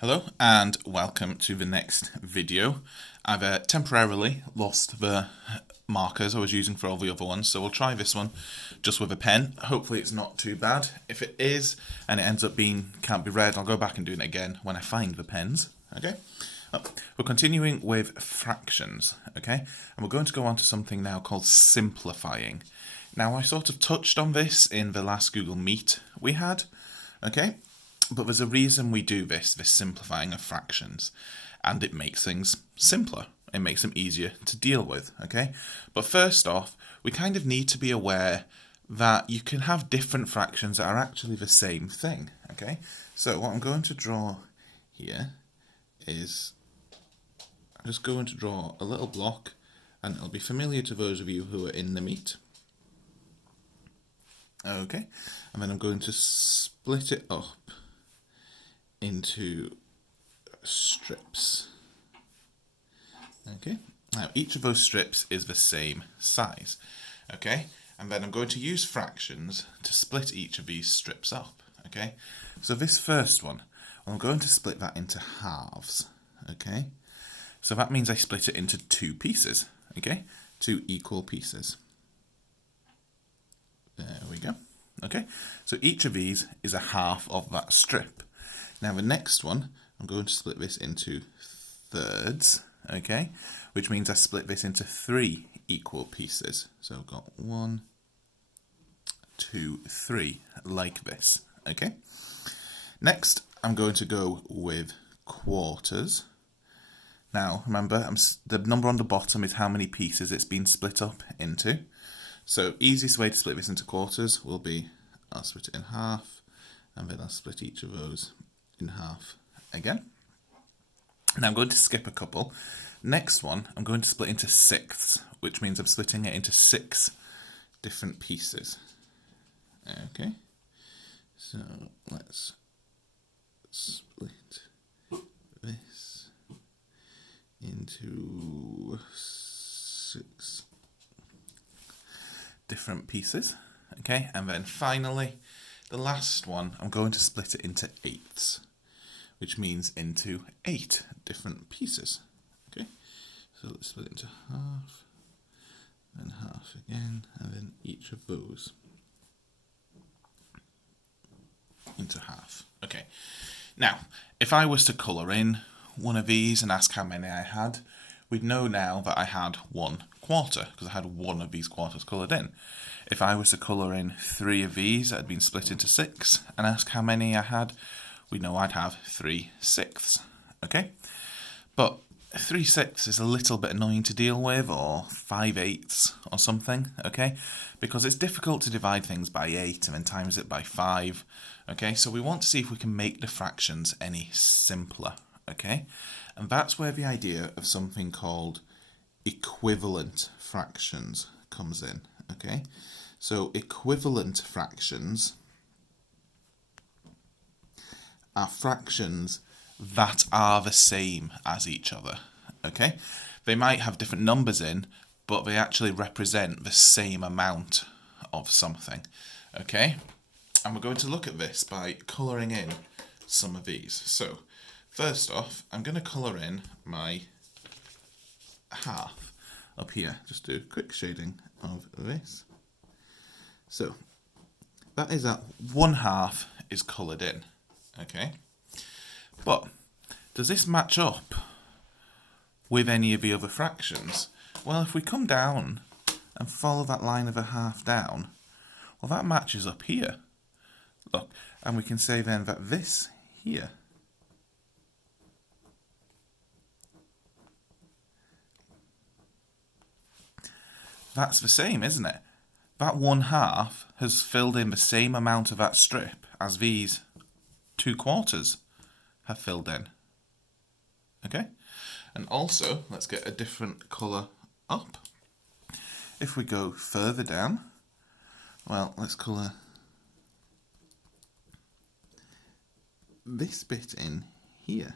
Hello and welcome to the next video. I've temporarily lost the markers I was using for all the other ones, so we'll try this one just with a pen. Hopefully it's not too bad. If it is and it ends up being can't be read, I'll go back and do it again when I find the pens. Okay. We're continuing with fractions, okay? And we're going to go on to something now called simplifying. Now I sort of touched on this in the last Google Meet we had, okay? But there's a reason we do this simplifying of fractions, and it makes things simpler. It makes them easier to deal with, okay? But first off, we kind of need to be aware that you can have different fractions that are actually the same thing, okay? So what I'm going to draw here is, I'm just going to draw a little block, and it'll be familiar to those of you who are in the meet. Okay, and then I'm going to split it up into strips. Okay, now each of those strips is the same size. Okay, and then I'm going to use fractions to split each of these strips up. Okay, so this first one, I'm going to split that into halves. Okay, so that means I split it into two pieces. Okay, two equal pieces. There we go. Okay, so each of these is a half of that strip. Now the next one, I'm going to split this into thirds, okay, which means I split this into three equal pieces. So I've got 1, 2, 3, like this, okay. Next, I'm going to go with quarters. Now, remember, the number on the bottom is how many pieces it's been split up into. So easiest way to split this into quarters will be, I'll split it in half, and then I'll split each of those in half again. Now I'm going to skip a couple. Next one, I'm going to split into sixths, which means I'm splitting it into 6 different pieces. Okay, so let's split this into 6 different pieces. Okay, and then finally, the last one, I'm going to split it into eighths, which means into 8 different pieces. Okay, so let's split it into half, and half again, and then each of those into half. Okay, now, if I was to colour in one of these and ask how many I had, we'd know now that I had 1 quarter, because I had one of these quarters coloured in. If I was to colour in 3 of these that had been split into 6 and ask how many I had, we know I'd have 3 sixths, okay? But 3 sixths is a little bit annoying to deal with, or 5 eighths or something, okay? Because it's difficult to divide things by 8 and then times it by 5, okay? So we want to see if we can make the fractions any simpler, okay? And that's where the idea of something called equivalent fractions comes in, okay? So equivalent fractions are fractions that are the same as each other, okay? They might have different numbers in, but they actually represent the same amount of something, okay? And we're going to look at this by colouring in some of these. So first off, I'm going to colour in my half up here. Just do a quick shading of this. So that is that 1/2 is coloured in, okay? But does this match up with any of the other fractions? Well, if we come down and follow that line of a half down, well, that matches up here. Look, and we can say then that this here that's the same, isn't it? That 1/2 has filled in the same amount of that strip as these 2 quarters have filled in. Okay? And also, let's get a different colour up. If we go further down, well, let's colour this bit in here.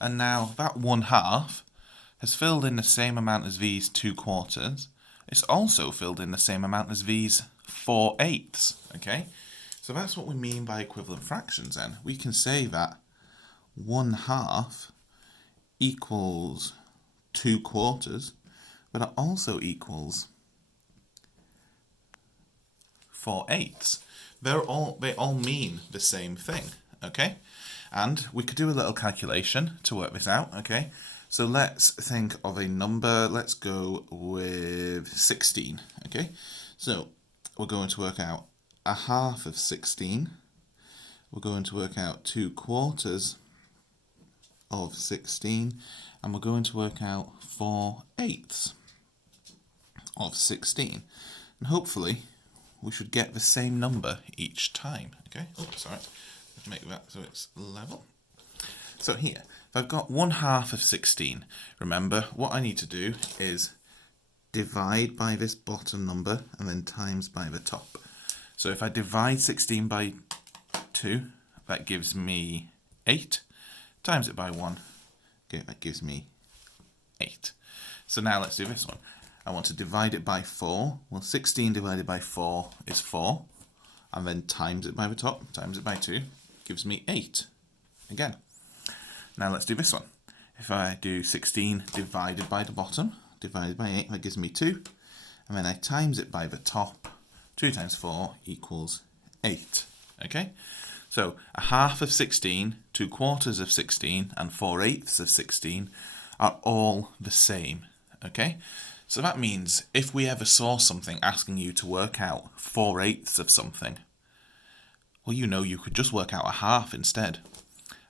And now that 1/2 has filled in the same amount as these 2 quarters. It's also filled in the same amount as these 4/8, okay? So that's what we mean by equivalent fractions then. We can say that 1/2 equals 2/4, but it also equals 4/8. They all mean the same thing, okay? And we could do a little calculation to work this out, okay? So let's think of a number. Let's go with 16, okay? So we're going to work out 1/2 of 16. We're going to work out 2/4 of 16, and we're going to work out 4/8 of 16. And hopefully we should get the same number each time, okay? Oh, sorry. Let's make that so it's level. So here, if I've got 1/2 of 16, remember what I need to do is divide by this bottom number and then times by the top. So if I divide 16 by 2, that gives me 8. Times it by 1, okay, that gives me 8. So now let's do this one. I want to divide it by 4. Well, 16 divided by 4 is 4. And then times it by the top, times it by 2, gives me 8 again. Now let's do this one. If I do 16 divided by the bottom, divided by 8, that gives me 2. And then I times it by the top. 2 times 4 equals 8. Okay? So 1/2 of 16, 2/4 of 16, and 4/8 of 16 are all the same. Okay? So that means if we ever saw something asking you to work out 4/8 of something, well, you know you could just work out 1/2 instead.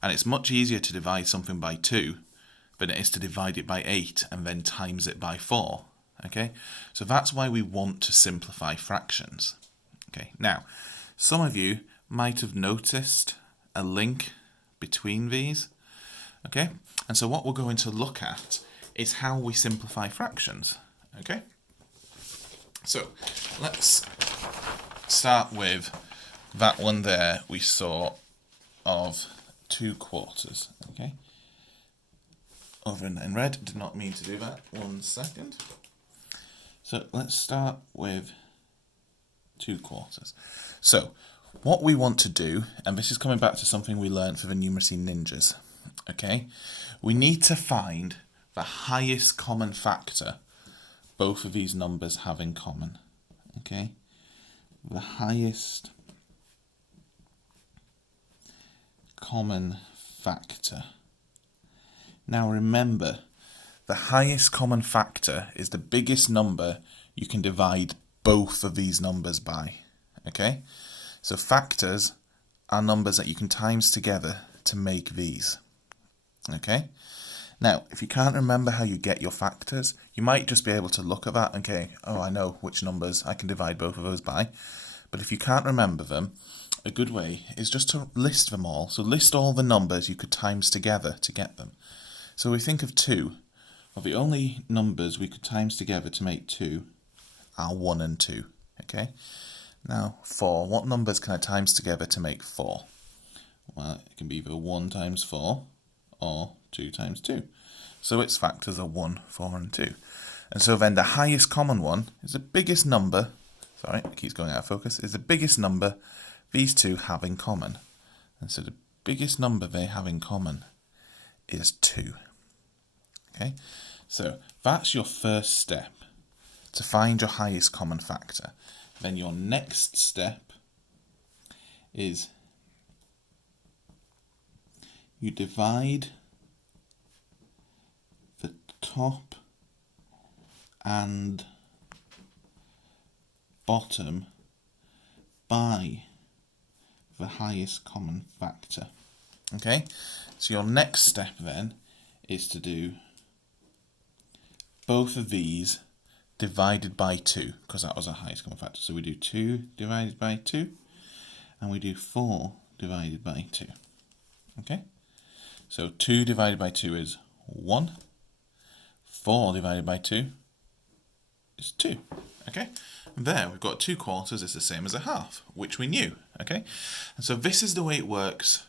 And it's much easier to divide something by 2 than it is to divide it by 8 and then times it by 4. Okay? So that's why we want to simplify fractions. Okay? Now, some of you might have noticed a link between these. Okay? And so what we're going to look at is how we simplify fractions. Okay? So let's start with that one there we saw of 2/4. Okay? Over in red, did not mean to do that. 1 second. So let's start with 2/4. So what we want to do, and this is coming back to something we learned for the numeracy ninjas, okay? We need to find the highest common factor both of these numbers have in common, okay? The highest common factor. Now remember, the highest common factor is the biggest number you can divide both of these numbers by, okay? So factors are numbers that you can times together to make these, okay? Now, if you can't remember how you get your factors, you might just be able to look at that, okay, oh, I know which numbers I can divide both of those by. But if you can't remember them, a good way is just to list them all. So list all the numbers you could times together to get them. So we think of 2. Well, the only numbers we could times together to make 2 are 1 and 2, okay? Now, 4. What numbers can I times together to make 4? Well, it can be either 1 times 4 or 2 times 2. So its factors are 1, 4, and 2. And so then the highest common one is the biggest number, sorry, it keeps going out of focus, is the biggest number these two have in common. And so the biggest number they have in common is 2. Okay, so that's your first step, to find your highest common factor. Then your next step is you divide the top and bottom by the highest common factor. Okay, so your next step then is to do both of these divided by 2, because that was our highest common factor. So we do 2 divided by 2, and we do 4 divided by 2. Okay, so 2 divided by 2 is 1, 4 divided by 2 is 2. Okay, and there we've got 2/4 is the same as 1/2, which we knew. Okay, and so this is the way it works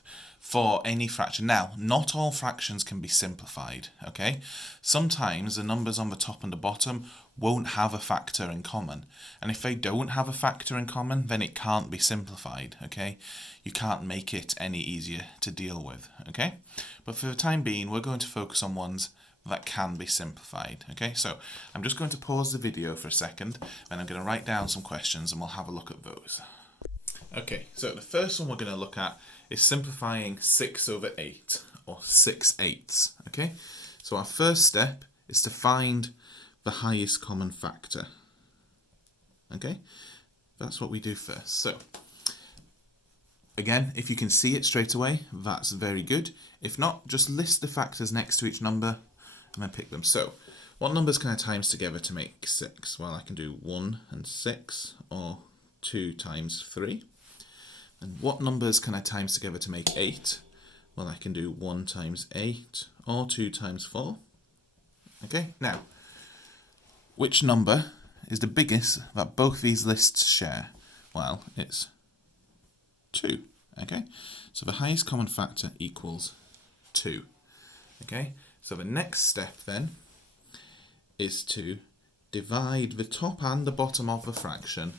for any fraction. Now, not all fractions can be simplified, okay? Sometimes the numbers on the top and the bottom won't have a factor in common. And if they don't have a factor in common, then it can't be simplified, okay? You can't make it any easier to deal with, okay? But for the time being, we're going to focus on ones that can be simplified, okay? So I'm just going to pause the video for a second, and I'm going to write down some questions and we'll have a look at those. Okay, so the first one we're going to look at is simplifying 6 over 8, or 6/8, okay? So our first step is to find the highest common factor, okay? That's what we do first. So, again, if you can see it straight away, that's very good. If not, just list the factors next to each number and then pick them. So, what numbers can I times together to make 6? Well, I can do 1 and 6, or 2 times 3. And what numbers can I times together to make 8? Well, I can do 1 times 8, or 2 times 4. Okay, now, which number is the biggest that both these lists share? Well, it's 2. Okay, so the highest common factor equals 2. Okay, so the next step then is to divide the top and the bottom of the fraction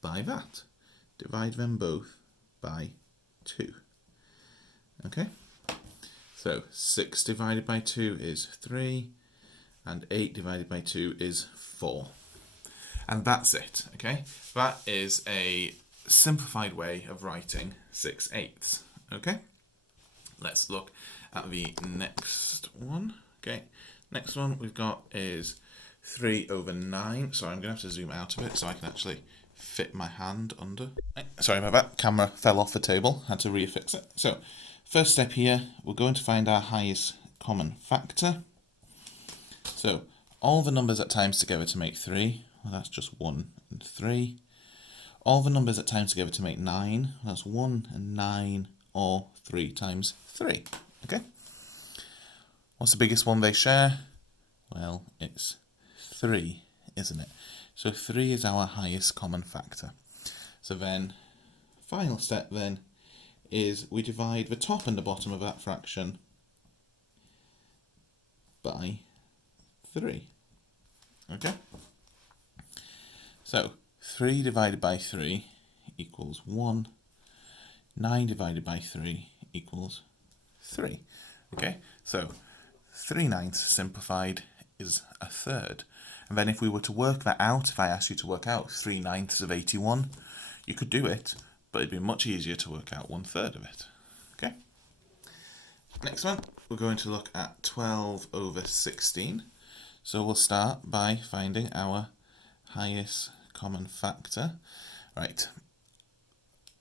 by that. Divide them both by 2. Okay, so 6 divided by 2 is 3, and 8 divided by 2 is 4. And that's it, okay? That is a simplified way of writing 6/8, okay? Let's look at the next one, okay? Next one we've got is 3 over 9. Sorry, I'm going to have to zoom out of it so I can actually fit my hand under. Sorry about that, camera fell off the table, had to reaffix it. So, first step here, we're going to find our highest common factor. So, all the numbers at times together to make 3, well, that's just 1 and 3. All the numbers at times together to make 9, well, that's 1 and 9, or 3 times 3. Okay? What's the biggest one they share? Well, it's 3, isn't it? So 3 is our highest common factor. So then, final step then, is we divide the top and the bottom of that fraction by 3. Okay? So, 3 divided by 3 equals 1. 9 divided by 3 equals 3. Okay? So, 3/9 simplified is a third. And then if we were to work that out, if I asked you to work out 3/9 of 81, you could do it, but it'd be much easier to work out 1/3 of it. Okay? Next one, we're going to look at 12 over 16. So we'll start by finding our highest common factor. Right.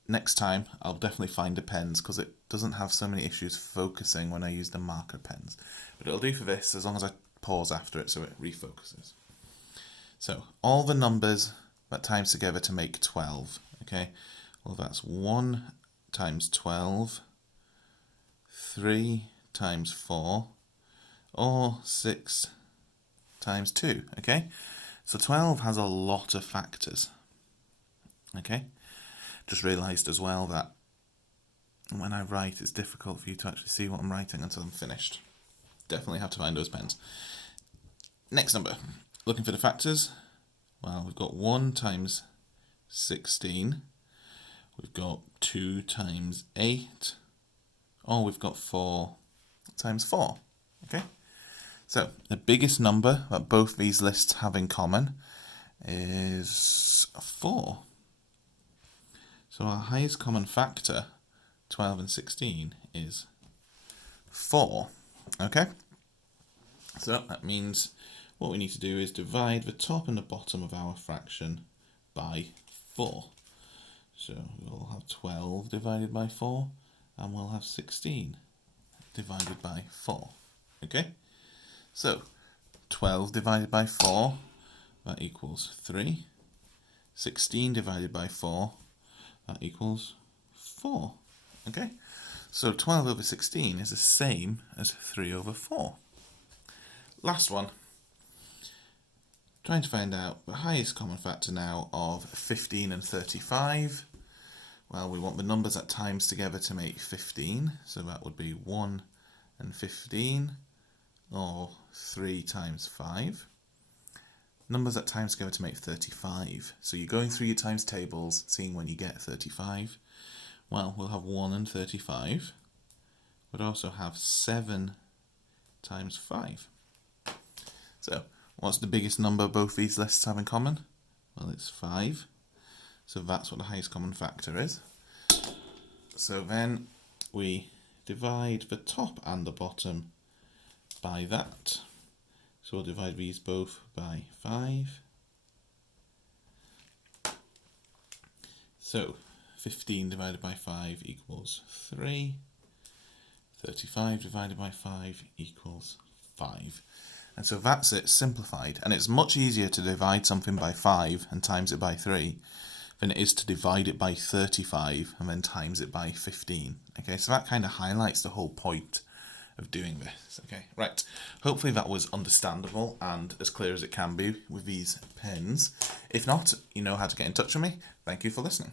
Next time, I'll definitely find the pens because it doesn't have so many issues focusing when I use the marker pens. But it'll do for this as long as I pause after it so it refocuses. So, all the numbers that times together to make 12, okay? Well, that's 1 times 12, 3 times 4, or 6 times 2, okay? So 12 has a lot of factors, okay? Just realised as well that when I write, it's difficult for you to actually see what I'm writing until I'm finished. Definitely have to find those pens. Next number. Looking for the factors. Well, we've got 1 times 16. We've got 2 times 8. Or we've got 4 times 4. Okay? So, the biggest number that both these lists have in common is 4. So our highest common factor, 12 and 16, is 4. Okay? So that means what we need to do is divide the top and the bottom of our fraction by 4. So we'll have 12 divided by 4, and we'll have 16 divided by 4. Okay? So 12 divided by 4, that equals 3. 16 divided by 4, that equals 4. Okay? So 12 over 16 is the same as 3 over 4. Last one. Trying to find out the highest common factor now of 15 and 35. Well, we want the numbers that times together to make 15, so that would be 1 and 15, or 3 times 5. Numbers that times together to make 35. So you're going through your times tables, seeing when you get 35. Well, we'll have 1 and 35. We'll also have 7 times 5. So, what's the biggest number both these lists have in common? Well, it's 5. So that's what the highest common factor is. So then we divide the top and the bottom by that. So we'll divide these both by 5. So 15 divided by 5 equals 3. 35 divided by 5 equals 5. And so that's it, simplified. And it's much easier to divide something by 5 and times it by 3 than it is to divide it by 35 and then times it by 15. Okay, so that kind of highlights the whole point of doing this. Okay, right. Hopefully that was understandable and as clear as it can be with these pens. If not, you know how to get in touch with me. Thank you for listening.